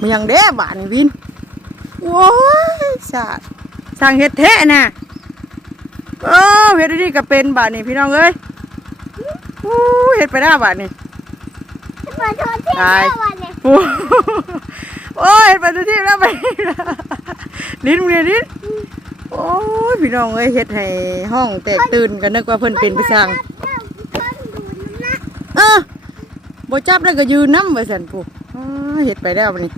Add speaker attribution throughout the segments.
Speaker 1: มันยังเด้บานวินโว้ยสาดสั่งเฮ็ดแท้น่ะเออเฮ็ดอันนี่ก็เป็นบาทนี่พี่น้องเอ้ยอู้เฮ็ดไปได้บาทนี่
Speaker 2: มาโทษที่
Speaker 1: ตาย
Speaker 2: เมื่อวันเนี่ย
Speaker 1: โอ้โอ้ยเฮ็ดไปทุกที่แล้วไปลิ้นมึงเนี่ยลิ้นโอ้ยพี่น้องเอ้ยเฮ็ดให้ห้องแตกตื่นกันนึกว่าเพิ่นเป็นผู้สร้าง
Speaker 2: เริ่มต้นดูนะ
Speaker 1: เออบ่จับแล้วก็ยืนน้ำไว้สันผู้อ้าเฮ็ดไปแล้วบัดนี้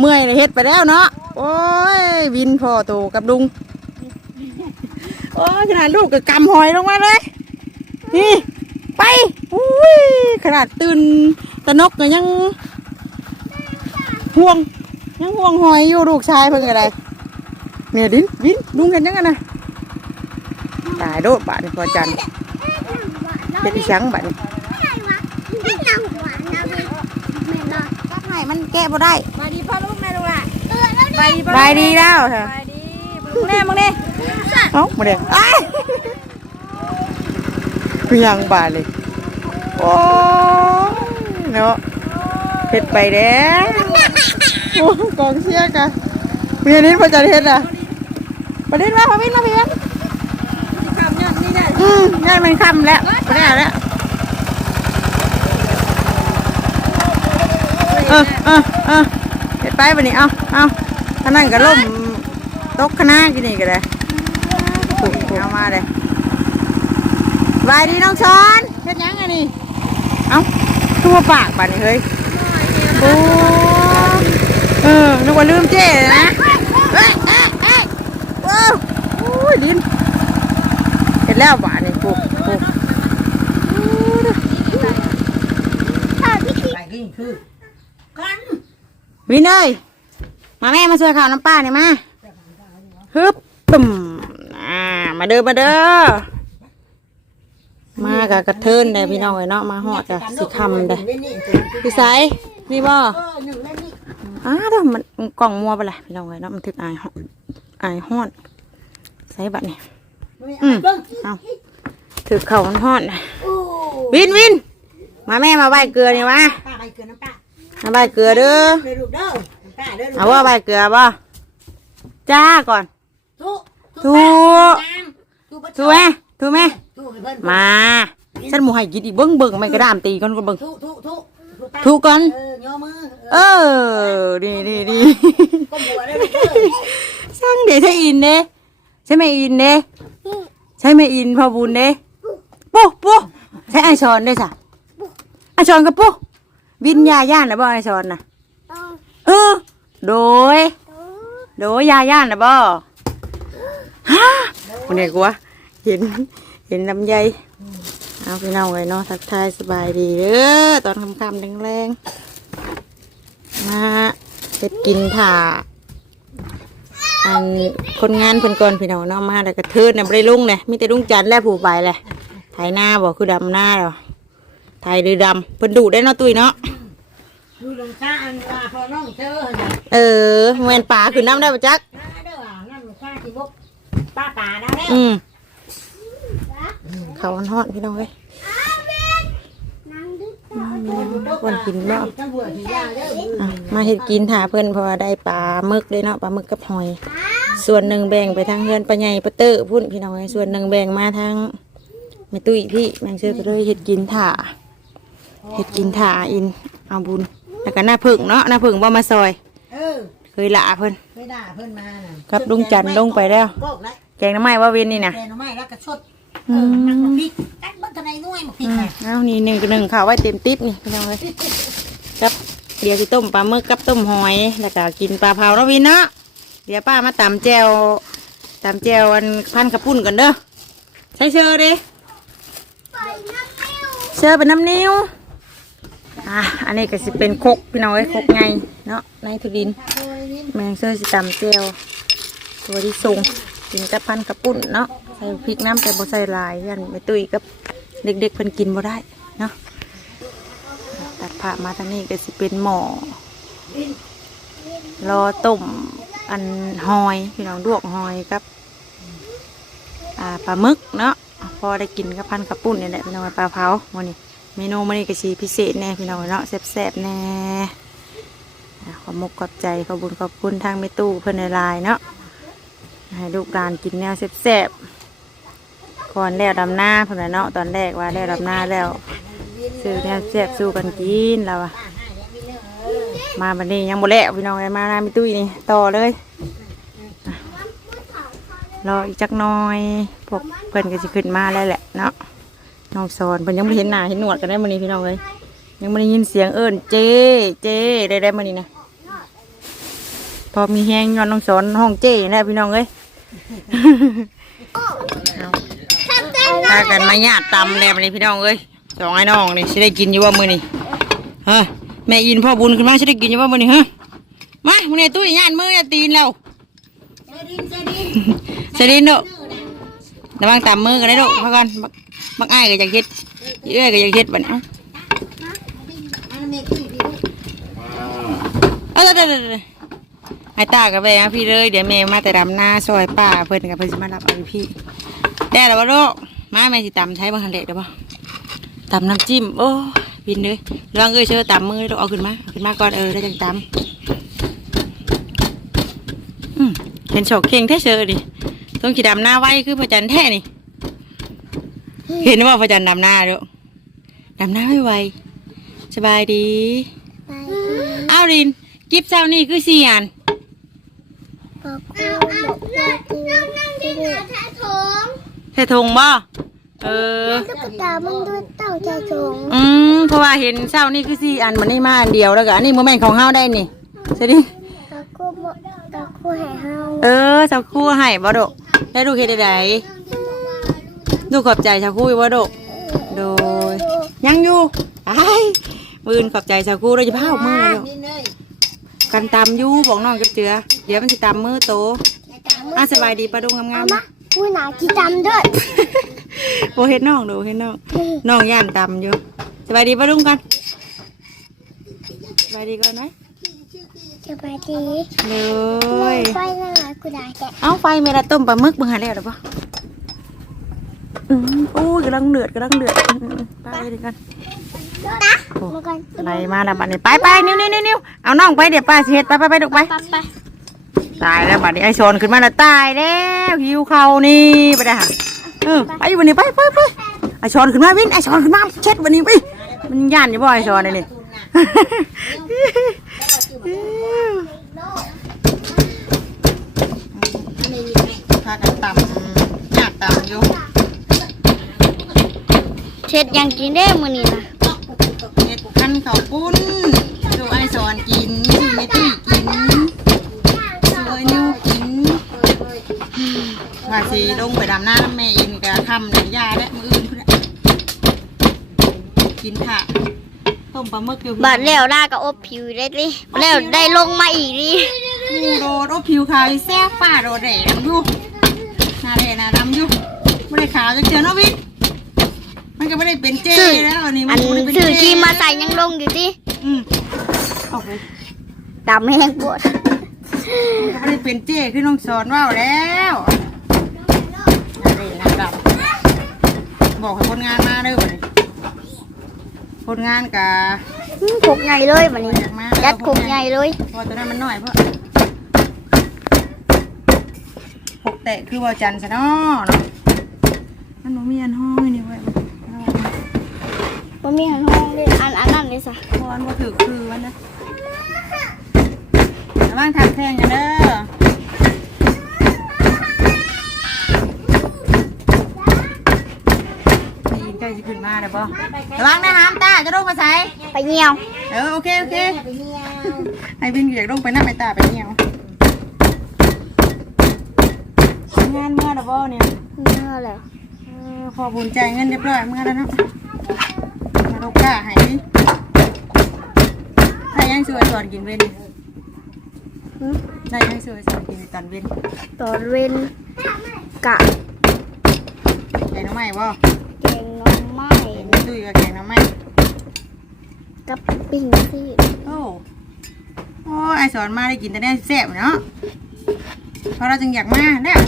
Speaker 1: เมื่อยเลยเฮ็ดไปแล้วเนาะโอ้ยวินพ่อโตกับลุงโอ้ยขนาดลูกก็กำหอยลงมาเลย นี่ไปอุ้ยขนาดตื่นตะนกก็ยังห่วง ยังห่วงหอยอยู่ลูกชายเพิ่งอะไรเนี่ยดินวินลุงเห็นยังไงนะตายโดดบาดนี่พอจันเป็นอีช้างบาดนี่
Speaker 2: ไม่นางหวานนะพี่แม่นอน
Speaker 1: จักให้มัน แก้บ่ได้
Speaker 3: มาดีพ่อลูกแม่ลูกล่ะ
Speaker 2: เออแล้ว
Speaker 3: ไปดีพ่อ
Speaker 1: ไปดีแล้วเถอะ
Speaker 3: ไปดีมึงแน่มึงนี่
Speaker 1: เอ้ามาเด็กอ้ายคือยังบาดเลยโอ้ยเนาะเฮ็ดไปแล้วโอ้กองเชียร์กันเมียนี้พอจะเฮ็ดอะประเด็นว่าพอวินมาเพียง
Speaker 3: คำเนี่ยนี่ได้
Speaker 1: อืมได้มันค่ำแล้วไม่ได้แล้ว เออเออเออเฮ็ดไปบัดนี้เอาเอาท่านั่นก็ล่มตกคณะกินนี่ก็ได้ถูกเอามาเลยบายดีน้องช้อนเฮ็ดหยังไงนี่เอ้าตัวปากบัดนี้เฮ้ยโอ้เออนึกว่าลืมเจ๊เลยนะเอ้ยเอ้ยเอ้ยว้าวโอ้ยดินเห็นแล้วบาทนี่ปุ๊บปุ๊บ
Speaker 2: ถ้าพี่คิด
Speaker 4: ไป กินคือกัน
Speaker 1: วินเอ้ยมาแม่มาช่วยข่าวน้ำป้าเนี่อยมาฮึบปุ่มอ่ามาเด้อมาเด้อมากับกระเทินได้พี่น้องไอ้เนาะมาหอดกับสิคำได้
Speaker 4: เล่นนี่ตัว
Speaker 1: พี่สายนี่บ่
Speaker 4: เออหนึ่งเล่นนี่
Speaker 1: อ้าเด้อมันกล่องมัวไปละพี่น้องไอ้เนาะมันถึกอายหอนอายห้อนใส่บัตรนี่อืม
Speaker 4: เบิ้ง
Speaker 1: เอาถึกเข่ามันห้อนนะ
Speaker 4: โอ้
Speaker 1: วินวินมาแม่มาใบเกลือนี่มา
Speaker 4: ป้าไปเกินน้ำป้า
Speaker 1: มาใบเกลือเด้อ
Speaker 4: เด้อลูกเด้อน้ำป้าเด้อลูก
Speaker 1: เอาว่าใบเกลือบ่จ้าก่อน
Speaker 4: ทุ
Speaker 1: ถูก
Speaker 4: ทุก
Speaker 1: ถูกไหมถูกไหม
Speaker 4: ทุกให้เพิ่น
Speaker 1: มาฉันหมูให้กินอีกเบิ้งเบิ้งไม่กระดามตีก่อนก็เบิ้ง
Speaker 4: ทุกทุกทุก
Speaker 1: ถูกก่อน
Speaker 4: เออย่อมือ
Speaker 1: เออดีดีดี
Speaker 4: ก้มหัวได้ลูกเด้อ
Speaker 1: ช่างเดี๋ยวใช่อินเด้ใช่ไหมอินเด้ใช่ไหมอินพอบุญเด้ปุ๊ปุ๊ใช่ไอชอนได้จ้ะไอชอนกับปุ๊ วินยาย่านนะบ่ไอชอนนะ
Speaker 2: เออ
Speaker 1: เออโดย โดยยาย่านนะบ่ฮะคนไหนกูวะเห็นเห็นลำไยเอาไปเอาไว้เนาะทักทายสบายดีเด้อตอนค่ำๆแรงๆมาเฮ็ดกินถ่าอันคนงานเพิ่นก่อนพี่น้องเนาะมาแล้วก็เทิดน่ะบ่ได้ลุงเนี่ยมีแต่ลุงจันทร์และผู้ไปแหละไถหน้าบ่คือดำหน้าแล้ว ไถหรือดำเพิ่นดุได้เนาะตุ้ยเนาะ
Speaker 4: ดูลงซ่าอันว่าพอน้องเจอหั่นน่ะ
Speaker 1: เออแม่นป่าคือน้ำได้ปะจัก
Speaker 4: น้าเด้อว่านั่นลงซ่าที่บกป้าตาได้แล้ว
Speaker 1: อืมเขาวหอนๆพี่น้องเอ้ย
Speaker 2: นางดึก
Speaker 1: วันกินบ่
Speaker 4: ทั้งหัวที่ยาเด้อมือ
Speaker 1: อะมาเฮ็ดกินถาเพิ่นเพราะว่าได้ปลาหมึกเลยเนาะปลาหมึกกับหอย ส่วนหนึ่งแบ่งไปทางเฮือนปลาใหญ่ปลาเตอร์พุ่นพี่น้องเอ้ยส่วนหนึ่งแบ่งมาทางแม่ตุ้ยพี่แม่งเชื่อก็เลยเฮ็ดกินถา เฮ็ดกินถาอิน เอาบุญ แล้วก็หน้าผึ่งเนาะหน้าผึ่งบ่มาซอย
Speaker 4: เออ
Speaker 1: เคยละเพิ่น
Speaker 4: ไปด่าเพิ่นมาน่ะ
Speaker 1: ครับลุงจันทร์ลงไปแล้ว
Speaker 4: บอกแล้ว
Speaker 1: แกงน้ำไม้ว่าเว้นนี่นะ
Speaker 4: แกงหน่อไม้แล้วก็ชดเออนักมาพริกกัดบัตรในหน่วยมาพริก
Speaker 1: อืม
Speaker 4: น่ะ
Speaker 1: เอานี่หนึ่งหนึ่งข้าวไว้เต็มติ๊บนี่พี่น้องเอ้ยครับเดี๋ยวสิต้มปลาหมึกกับต้มหอย แล้วก็กินปลาเผาเนาะวินเนาะเดี๋ยวป้ามาตำแจวตำแจวอันพันกระปุ่นกันเด้อใช้เชือเด้
Speaker 2: ไปน้ำนิ้ว
Speaker 1: เชือเป็นน้ำนิ้ว อะอันนี้ก็สิเป็นคกพี่น้องเอ้ยคกไงเนาะในทุดิน แมงเชือสิตำแจวตัวที่ทรงกินกับพันกระปุ่นเนาะใส่พริกน้ำแต่บ่ใส่ลายยันไม่ตุยกับเด็กๆเพิ่นกินบ่ได้เนาะตัดผ่ามาทางนี้ก็สิเป็นหม้อรอต้มอันหอยพี่น้องลวกหอยกับอ่าปลาหมึกเนาะพอได้กินกับพันกระปุ่นนี่แหละพี่น้องปลาเผาวันนี้ มเมนูมื้อนี้ก็สิพิเศษแน่พี่น้องเนาะแซ่บๆแน่ขอมุกขอบใจขอบุญขอบคุณทางแม่ตู้เพิ่อนในไลน์เนาะให้ลูกหลานกินแนวแซ่บๆก่อนแล้วดำหน้าเพิ่นน่ะเนาะตอนแรกว่าแล้วดำหน้าแล้วซื้อแนวแซ่บสู้กันกินแล้วอะมาบัดนี้ยังบ่แล้วพี่น้องเอ้ยมาหน้าแม่ตุ้นี่ต่อเลยรออีกจักน่อยพวกเพิ่อนก็สิขึ้นมาแล้วแหละเนาะ น้องสอนเพิ่นยังไม่เห็นหน้าเห็นหนวดกันได้มื้อนี้พี่น้องเลยยังไม่ได้ยินเสียงเอิ้นเจเจได้ได้มื้อนี้นะพอมีแฮงย้อนน้องสอนห้องเจแน่พี่น้องเอ้ยพากันมาญาติตำแล้วมื้อนี้พี่น้องเอ้ยสองไอ้น้องนี่สิได้กินอยู่ว่ามื้อนี้ฮะแม่ยินพ่อบุญขึ้นมาสิได้กินอยู่ว่ามื้อนี้ฮะมามื้อนี้ตุ้ยญาติมือญาติตีนแล้ว
Speaker 4: เซดินเซดิน
Speaker 1: เสดินเด้อระวังตำมือกันได้อเด้อพากัน บักอ้ายก็อยากเฮ็ดอีเอ้ยก็อยากเฮ็ดบัดนี้เอ้า
Speaker 4: อันเมตุยพี่
Speaker 1: เอเดี๋ยวเดี๋ยวเดี๋ยวไอ้ตากับแม่พี่เลย เดี๋ยวแม่มาแต่ดำหน้าซอยป้าเพิ่นกับเพิ่นสิมารับเอาพี่ได้แล้วบ่ลูกมาแม่สิตำใช้บางคันเลเด้อบ่ตำน้ำจิ้มโอ้บินเลยระวังเอ้ยเชื่อตำมือลูกเอาขึ้นมาขึ้นมาก่อนเออได้วจังตำเห็นโฉกเข่งแท้เชื่อดิต้องขี่ดำหน้าไว้คือพระจันทร์แท้นี่ เห็นว่าพระจันทร์ดำหน้าเด้อดำหน้าไม่ไวสบายดี
Speaker 2: ไป
Speaker 1: อ้าวลินกิฟเช้านี่คือสี่อัน
Speaker 2: บอกกูบอกกูนั่งนั่งที่ไหนแท้ทง
Speaker 1: ใส่ถุงบ่เออ
Speaker 2: ตุ๊กตามันด้วยเต่าใจทง
Speaker 1: อืมเพราะว่าเห็นเช้านี่คือสี่อันมันนี่มาอันเดียวแล้วก็อันนี้โมเมนต์ของเฮาได้นี่ใช่ดิ
Speaker 2: บอกกูบอกบอกกูให้เฮา
Speaker 1: เออชาวคู่ให้บ่ดกได้ดูเฮ็ดได้ไดดูขอบใจชาวคู่อยู่บ่ดกโดยยังอยู่ไอ้ายมือนขอบใจชาวคู่เราจะพาออกมือเลยลูก
Speaker 4: ดินเลย
Speaker 1: กันตำอยู่บอกน้องกับเจือเดี๋ยวมันสิตำมือโตอะสบายดีปลาดุงงามๆ
Speaker 2: มากูหนากี่จำด้วย
Speaker 1: โบเฮ็ดน้องดูเฮ็ดน้องน้องย่านตำอยู่สบายดีปะลุงกันสบายดีก่อนไหม
Speaker 2: สบายดี
Speaker 1: เล
Speaker 2: ไม่
Speaker 1: ย
Speaker 2: ไฟนั่งหากูได้แก
Speaker 1: เอาไฟเมลาต้มปลาหมึกเบิ่งหาแล้วหรือปะ อืมอู้ยกำลังเดือดกำลังเดือดอืมๆไปเลยดีกัน
Speaker 2: นะ
Speaker 1: โอ้
Speaker 2: มากัน
Speaker 1: อะไรมาแล้วบัดนี้ไปไปนิ้วนิ้วนิ้วนิ้วเอาน้องไปเดี๋ยวป้าสิเฮ็ดไปไปไปดูไป
Speaker 2: ไปไป
Speaker 1: ตายแล้วบัดนี้ไอโซนขึ้นมาแล้วตายแล้วหิวเขาวนี่ไปได้หะเออไปวันนี้ไปไปไปไอโซนขึ้นมาวินไอโซนขึ้นมาเช็ดวันนี้ไปมันย่านอยู่บ่ไอโซนนี่นี่
Speaker 4: อันนี้มีไหม
Speaker 1: พากันตำหยาดตำอยู่
Speaker 2: เช็ดยังกินได้มื้อนี้นะ
Speaker 1: เฮ็ดขันข้าวปุ้นดูไอโซนกินไม่ตุ้ยกินสวยนิ้วกินว่าสิลงไปดำน้ำแม่อินกับคำเดี๋ยวยาและมืออื่นพุ่นน่ะกินค่ะต้มปลาหมึกอยู่
Speaker 2: บาดแล้วล่าก็อบผิวได้ดิแล้วได้ลงมาอีกดิ
Speaker 1: หมูโดดโอ้ผิวขาวอีแซ่บป้าโดดแดงอยู่หน้าแดงหน้าดำอยู่ไม่ได้ขาวจะเจอเนาะพี่มัน ก็ไม่ได้เป็นเจแล้วอันนี้มั
Speaker 2: อั
Speaker 1: น
Speaker 2: น
Speaker 1: บ่ได้เป็น
Speaker 2: สื่อ
Speaker 1: เจ
Speaker 2: ที่มาใส่ยังลงอยู่ดิ
Speaker 1: อืมออกไป
Speaker 2: ดำแห้งปวด
Speaker 1: ไม่ได้เป็นเจ้คือน้องสอนว่าวแล้วนี่นะครับบอกให้คนงานมาเด้อบัดนี้คนงานกะ
Speaker 2: ขกใหญ่เลยวันนี้ยัดขกใหญ่เลย
Speaker 1: พอตัวนั้นมันน้อยเพราะหกแตะคือว่าจันทร์ซะเนาะเนาะนั่นหนูมีอันห้อย นี่ไว้
Speaker 2: มันมีหันห้องเลยอันอันนั้นเลยสะ
Speaker 1: พอนว่าถือคือวันนะระวังทางแข่งกันเด้อได้ยินใกล้จะขึ้นมาเด้อป่ระวังนะหามตาจะลงมาใส่
Speaker 2: ไปเหี่ยว
Speaker 1: เออโอเคโอเค
Speaker 4: ไปเที่ยว
Speaker 1: ไอ้บินอยากลงไปน้ำไปตาไปเหี่ยวงานเมื่อนะบ่เนี่ย
Speaker 2: เมื่อแล้ว
Speaker 1: เออพอบุญใจายเงินเรียบร้อยเมื่อแล้วเนาะมาล กกาให้ดิถ้ายังสวยสอนกินเว้นได้ยังสวยสอนกินตอนเว้น
Speaker 2: ตอนเว้นกะ
Speaker 1: แกงน้ำไม้บ่
Speaker 2: แกงหน้ำไม้
Speaker 1: แกงตุ้ยกับแกงน้ำไม้
Speaker 2: กับปิ้งซีด
Speaker 1: โอ้โอ้ไอสอนมาได้กินแต่ได้แซ่บเนาะเพราะเราจึงอยากมาเนี่ย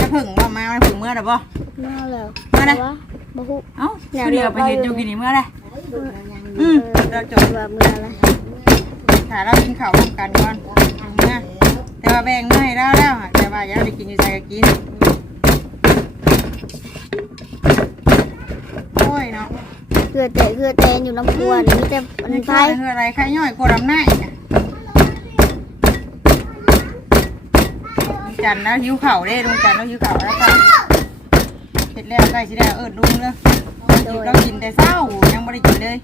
Speaker 1: จะผึ่งบ่มาผึ่งเมื่อไหร่บ่
Speaker 2: เมื่อแล้ว
Speaker 1: มาเลย
Speaker 2: วะบ่ฮู้
Speaker 1: เอ้าคือเดียวไปเห็นอยู่กินนี่เมื่อไร
Speaker 4: เอื
Speaker 1: มเราจบ
Speaker 2: ว่าเมื่อไร
Speaker 1: ถ้าเรากินข้าวร่วมกันก่อนนะแต่ว่าแบ่งไมาให้เราแล้วแต่ว่าอย่าได้กินอยู่ใจก็กินโอ้ยเนาะ
Speaker 2: เพื่อแต่เพื่อแต่อยู่น้ำครัวนมีแต่อันไท
Speaker 1: ใช่
Speaker 2: ย
Speaker 1: คืออะไรใครย่อยกลัวดำหน้าอีกจันทร์แล้วหิวเข่าวเด้ลุงจันแล้วหิวเข่าแล้วค่ะเสร็จแล้วใกล้สิได้เอิดลุงเลย หิวเรากินแต่เศร้ายังไม่ได้กินเลย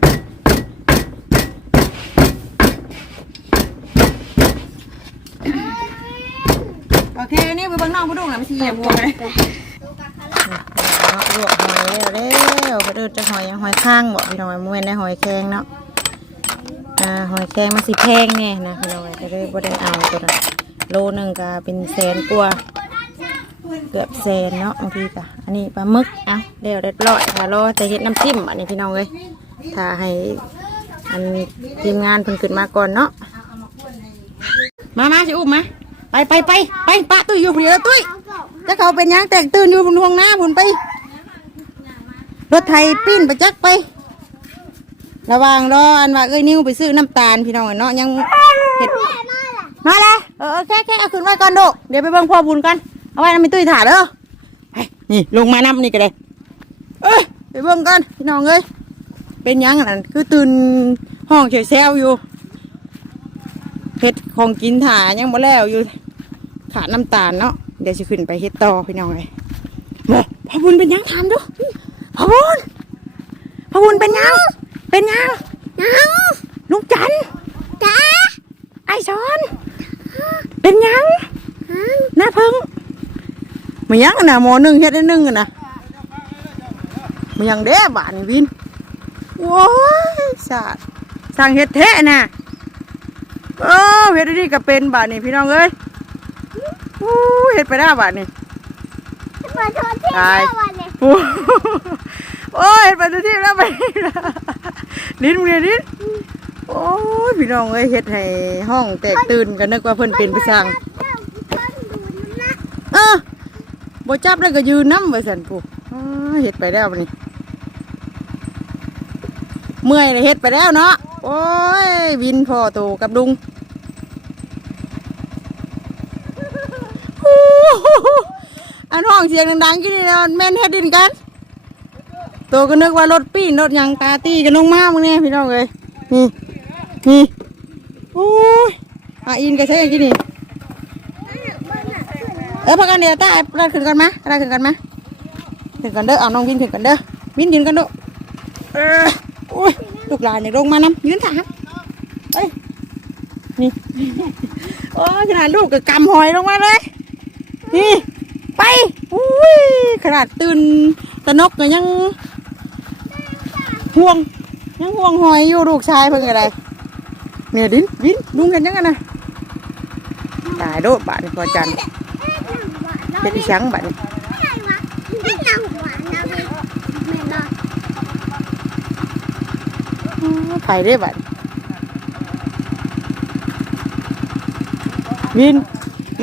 Speaker 1: โอเคนี่ไปเบิ่งน้องผู้ดุงนะไม่ใช่เหยียบหัวเลยลวกหอยแล้วเร็วไปดูจะหอยยังหอยข้างบ่พี่น้องมวยได้หอยแครงเนาะอ่าหอยแครงมันสิแพงเนี่ยนะพี่น้องเอ้ยก็เลยบ่ได้เอาตัวนั้นโลหนึงก็เป็นแสนกว่า เกือบแสนเนาะบางทีก็อันนี้ปลาหมึกเอ้าเดี๋ยวเรียบร้อยถ้ารอแต่เฮ็ดน้ำจิ้มอันนี้พี่น้องเอ้ยถ้าให้อันทีมงานเพิ่นขึ้นมาก่อนเนาะมามาสิอุ้มมาไปไปไปไปปะตุ้ยอยู่เดียวตุ้ยจะเขาเป็นยังแตกตื่นอยู่บนห้องน้ำพุ่นไป รถไทยปิ้นไปจักไประว่างรออันว่าเอ้ยนิ้วไปซื้อน้ำตาลพี่น้องเนาะยังเห็ดมาเลยเออแค่แค่เอาขึ้นไว้ก่อนโดกเดี๋ยวไปเบิ่งพ่อบุญกัน เอาไว้น้ำมีตุ้ยถาเด้อไปนี่ลงมาน้ำนี่ก็ได้เอ้ยไปเบิ่งกันพี่น้องเอ้ยเป็นหยังอันนั้นคือตื่นห้องเฉยแซวอยู่เฮ็ดของกินถายังบ่แล้วอยู่ขาดน้ำตาลเนาะเดี๋ยวจะขึ้นไปเฮ็ดต่อพี่น้องเอ้ยบอกพ่อบุญเป็นหยังถามดูพ่อบุญพระบุญเป็นยังเป็นยังยังลุงจันทร์จ้าไอซอน เป็นยังหน้าพึ่ง มายังอะนะหมอหนึ่งเฮ็ดได้หนึ่งอะนะมายังเด้บานวินโว้ยสาดสั่งเฮ็ดแท้น่ะเออเฮ็ดได้ดีก็เป็นบาทนี่พี่น้องเอ้ยอู้เฮ็ดไปได้บาทนี่
Speaker 2: ขอโทษที่
Speaker 1: ตาย
Speaker 2: เมื่อวันเนี่ย
Speaker 1: โอ้โอ้ยไปดูที่แล้วไปลิ้นมึงเนี่ยลิ้นโอ้ยพี่น้องเอ้ยเฮ็ดให้ห้องแตกตื่นกันนึกว่าเพิ่นเป็นไปสร้างเออ บ่จับแล้วก็ยืนน้ำไว้สันผู้เฮ็ดไปแล้วนี้เมื่อยเลยเฮ็ดไปแล้วเนาะโอ้ยวินพ่อโตกับลุงอันห้องเสียงดังๆกี่นี่นะแม่นเฮ็ดดินกันตัวก็นึกว่ารถปีนรถยังปาร์ตี้กันลงมามึงเนี่ยพี่น้องเอ้ยนี่นี่โอ้ยอาอินก็ใช่กี่นี่ เออพักกันเดี๋ยวตาเราขึ้นกันมาเราขึ้นกันมาขึ้นกันเด้อเอาน้องวินขึ้นกันเด้อวินยืนกันเด้อเออโอ้ยลูกหลานเนี่ยลงมานำยืนถามเอ้ยนี่โอ้ขนาดลูกก็กำหอยลงมาเลยนี่ไปอุ้ยขนาดตื่นตะนกก็ยังห่วงยังห่วงหอยอยู่ลูกชายเพิ่งอะไรเนี่ยดินวินลุงกันยังไงนะตายโดดบาดนี่พอจันทร์ เป็นอีชังบาดนี่
Speaker 2: ไม่นำหัวนะพี่แม่นอน
Speaker 1: ไผ่ได้บาดวิน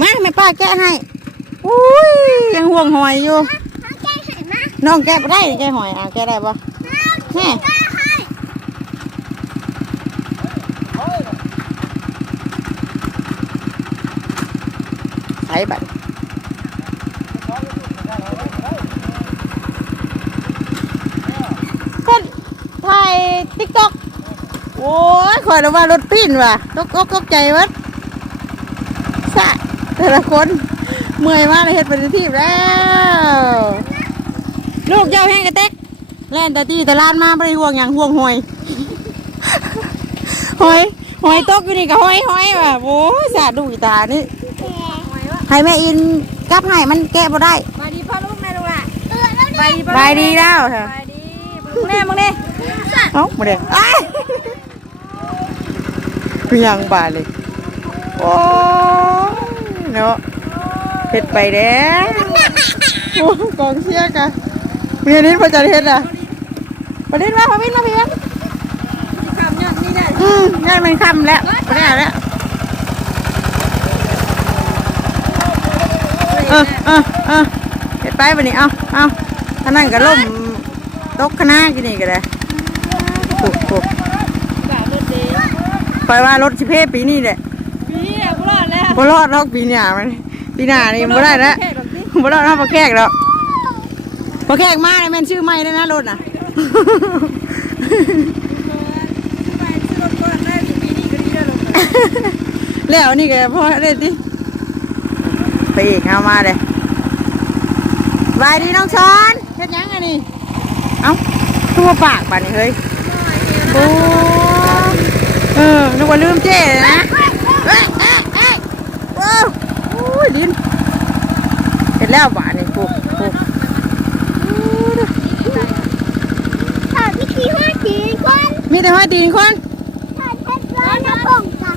Speaker 1: มาแม่ป้าแกะให้อุ้ยยังห่วงหอยอยู่
Speaker 2: เขาแก้ไขมา
Speaker 1: น้องแกะบ่ได้แกะหอยอะแกะได้ปะแม่ไผ่บาด เพิ่นถ่าย ติ๊กต็อกโอ้ยคอยระว่ารถปีนว่ะตกอกตกใจวัดสะแต่ละคนเมื่อยมากเลยเฮ็ดปฏิทินแล้ว ลูกเจ้าแห้งกระเต็กแล่นแต่ตีแต่ลานมาไม่ได้ห่วงอย่างห่วงหอยหอยหอยตกอยู่นี่ก็หอยหอยว่ะโอ้ยสะดุอีตานี่ให้แม่อินกลับให้มันแกะบ่ได้
Speaker 3: มาดีพ่อลูกแม่ลูกหล่ะ
Speaker 2: เออแล้ว
Speaker 3: ไปดีพ่อ
Speaker 1: ไปดีแล้วเถอะ
Speaker 3: ไปดีมึงแน่มึงนี่
Speaker 1: เอ้ามาเด็กอ้ายคือยังบาดเลยโอ้ยเนาะเฮ็ดไปเด้โอ้กองเชียร์กันมีอันนี้พอจะเฮ็ดอะประเด็นว่าพอวินมาเพียง
Speaker 3: คำยอดนี่ได้
Speaker 1: อืมนั่นมันคำแล้วไม่ได้เอาแล้วเออเออเออเฮ็ดไปบัดนี้เอาเอาท่านั่นก็ล่มตกคณะกินนี่ก็ได้ ถูกถูก
Speaker 3: กะรถเด้
Speaker 1: ค อยว่ารถชิเพปีนี้แหละ
Speaker 3: พี่อะบ่รอดแล้ว
Speaker 1: บ่รอดหรอกปีหน้ามันปีหน้านี่บ่ได้แล้ว
Speaker 3: แค่แบบนี้
Speaker 1: บ่รอดนะบ่แขกแล้วบ่แขกมาเนี่ยแม่นชื่อใหม่เลยนะรถน่ะ
Speaker 3: ไปซื้อรถก่อนได้ปีนี้ก็ดีแล้วลง
Speaker 1: แล้วนี่ก็พอได้ดิไปอีกเอามาเลยบายดีน้องช้อนเฮ็ดหยังอันนี้เอ้าตัวปากป่านนี้เฮ้ยโอ้เออนึกว่าลืมเจ๊นะเอ้ยเอ้ยเอ้ยโอ้โอ้ยดินเห็นแล้วป่านนี้ปุ๊บปุ๊บ
Speaker 2: ถอดวิธีห้าจีนก่อน
Speaker 1: มีแต่ห้อยตีนคน
Speaker 2: ถอดเพชรร้อนนะป่งจ้ะ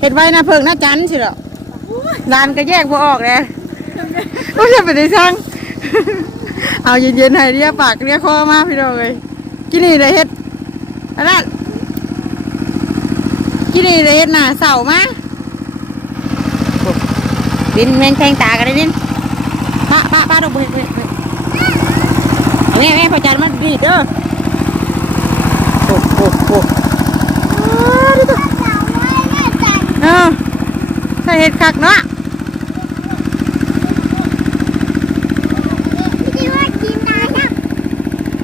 Speaker 1: เห็ดไว้นะเพิ่งนะจันสิเหรอลานก็แยกพอออกเลยก็จะไปได้ช่าง เอาเย็นๆให้เรียกปากเรียกคอมาพี่น้องเลยกินนี่เลยเฮ็ดอันนั้น กินนี่เลยเฮ็ดหน้าเสามาดินแมงแทงตากันเลยดินป้าป้าป้าดอกเห็ดเห็ดเห็ดเอาแม่แม่พอจันมันดีเด้อโอ้โหโอ้โหดูตัว
Speaker 2: เอ
Speaker 1: อใส่เห็ดคักเนาะ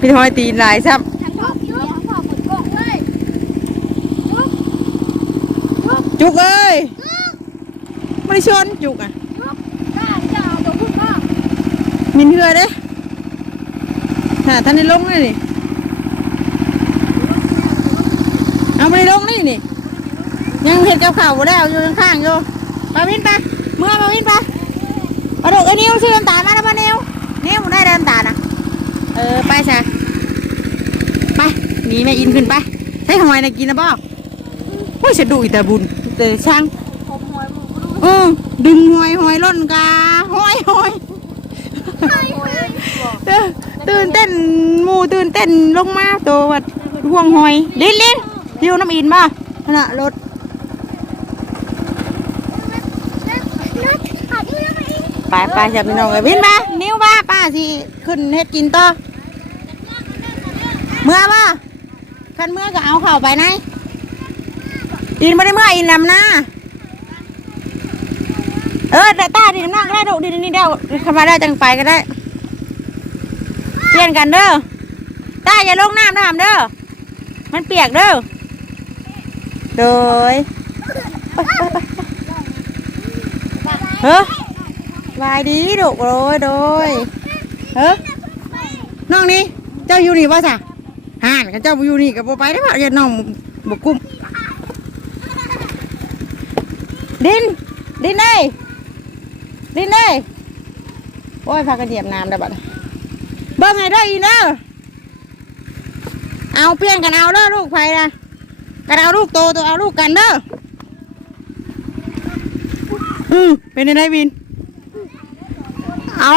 Speaker 1: พี่ทอยตีนลายซ้
Speaker 2: ทั้งพวกยุบทั้งพวกหมดกล่องเลยยุบยุบำ
Speaker 1: จุกเอ้ยไม่ได้ชนจุกอะ
Speaker 2: ยุบก้าเจ้าตัวพุ่งก้า
Speaker 1: มินเหือเด้หาท่านได้ลงเลยนี่เอาไปลงนี่นี่ยังเห็ดกับข่าวบ่แล้วอยู่ข้างๆอยู่ปาวินไปเมื่อปาวินไปเอาดอกไอ้นิ้วชื่อน้ำตาลมาแล้วมานิ้วนิ้วได้น้ำตาลนะเออไปซะไปหนีแม่อินขึ้นไปให้หอยนะกินนะบ่โอ้ยจะดูอีแต่บุญ แต่ช่างเออดึงหอยหอยล่นกาหอยหอยเตื่นเต้นหมูตื่นเต้นลงมาตัววัดห่วงหอยลิ้นลิ้นอยู่น้ำอินบ่ขณะรถ
Speaker 2: รถขับนี่าเอง
Speaker 1: ไปไปจะพี่น้องเอ้ยวินมานิ้วบ้าป้าสิขึ้นเฮ็ดกินต่อเมื่อบ่คันเมื่อก็เอาเข่าไปไหน อินไม่ได้เมื่ออินลำหน้าเออแต่ตาดินำหน้าก็ได้ดอกดินนี่เดียวคำว่าได้จังไปก็ได้เปลี่ยนกันเด้อตาอย่าลงน้ำน้ำเด้อมันเปียกเด้อโดยเฮ้อวายดีดุโดยโดยเฮ้น้องนี่เจ้าอยู่นี่ป่ะสะห่านกับเจ้าอยู่นี่กับบ่ไปได้ป่ะเดี๋ยน้องบกุ้ม ดิน ดินเอ้ยดินเอ้ยโอ้ยพากันเหยียบน้ำได้บัดเบิ่งให้ได้ออีเด้อเอาเปลี่ยนกันเอาเด้อลูกไผนะกันเอาลูกโตตัวเอาลูกกันเด้ออืมเป็นยังไงวิน เอา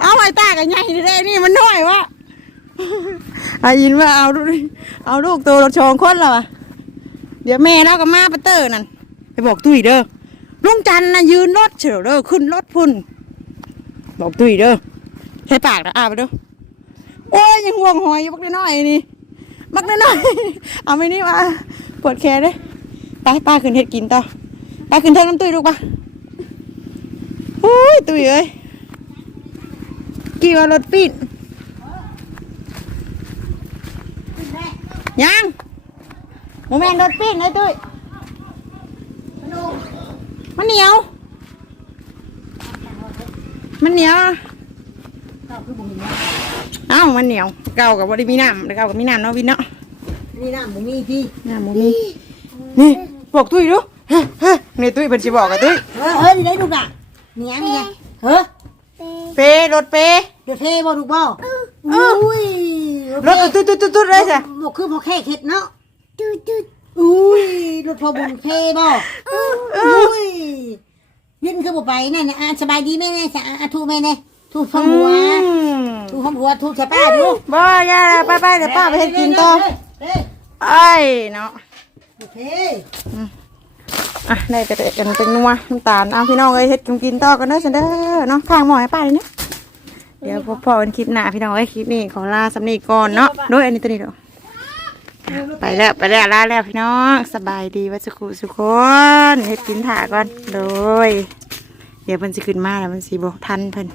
Speaker 1: เอาไอ้ตากันใหญ่เลยนี่มันน้อยวะไอายินว่าเอาเอาลูกโตเราชองคนแล้วอะเดี๋ยวแม่เราก็มาปะเตอร์นั่น ไปบอกตุ้ยเด้อลุงจันนะยืนรถเฉลเด้อขึ้นรถพุ่น บอกตุ้ยเด้อใช้ปากนะอาไปเด้อโอ้ยยังห่วงหอยอยู่บักน้อยนี่บักน้อยเอาไปนี่มาปวดแขนเลยไปป้าขึ้นเฮ็ดกินต่อป้าขึ้นเทิงน้ำตุ้ยลูกปะโอ้ยตุ้ยเอ้ยกี่ว่ารถปิดยังโมเมนต์รถปิดเลยตุ้ย มันเหนียว มันเหนียวเอ้ามันเหนียวเก่ากับบริมีน้ำเก่ากับมีน้ำเนาะวินเนาะ
Speaker 4: นี่น้ำบ่มีพี่
Speaker 1: น้ำบ่มีนี่บอกตุ้ยดูเฮ้ยเฮ้ยนี่ตุ้ยเป็นสิบอกกับตุ้ย
Speaker 4: เฮ้ยเฮ้ยนี่ได้ลูกอะนี่ยังนี่ยังเฮ้ย
Speaker 1: เปรถเป
Speaker 4: เดี๋ยวเทบ่ลูกบ่อุ้ย
Speaker 1: รถตุ๊ดตุ๊ดตุ๊ดตุ๊ดเลยจ้ะ
Speaker 4: บ่คือพอแค่เข็ดเนาะ
Speaker 2: ดูดู
Speaker 4: อุ้ย รถพอบุญเทบ่อุ้ยยินคือบ่ไปนั่นน่ะอะสบายดีไหมแน่สะอะทูแม่แน่ทูพร้อมหัว
Speaker 1: อืม
Speaker 4: ทูพร้อมหัวทูสะป้าดู
Speaker 1: บ่อย่าไปไปเดี๋ยวป้าไปเฮ็ดกินต่อ
Speaker 4: เฮ้ย
Speaker 1: ไอ้เนาะ
Speaker 4: เฮ้ย
Speaker 1: อะได้แต่กันเป็นนัวน้ำตาลเอาพี่น้องเอ้ยเฮ็ดกินกินต่อกันเด้อซันเด้อเนาะข้างหม้อให้ป้าเลยเนาะเดี๋ยวพบพอกันคลิปหน้าพี่น้องเอ้ยคลิปนี้ขอลาสำนีก่อนเนาะโดยอันนี้ตัวนี้เด้อ ไปแล้วไปแล้วลาแล้วพี่น้องสบายดีวัสกุสุกคนให้กินถาก่อนโดย เดี๋ยวเพิ่นสิขึ้นมาแล้วมันสีบกทันเพิ่น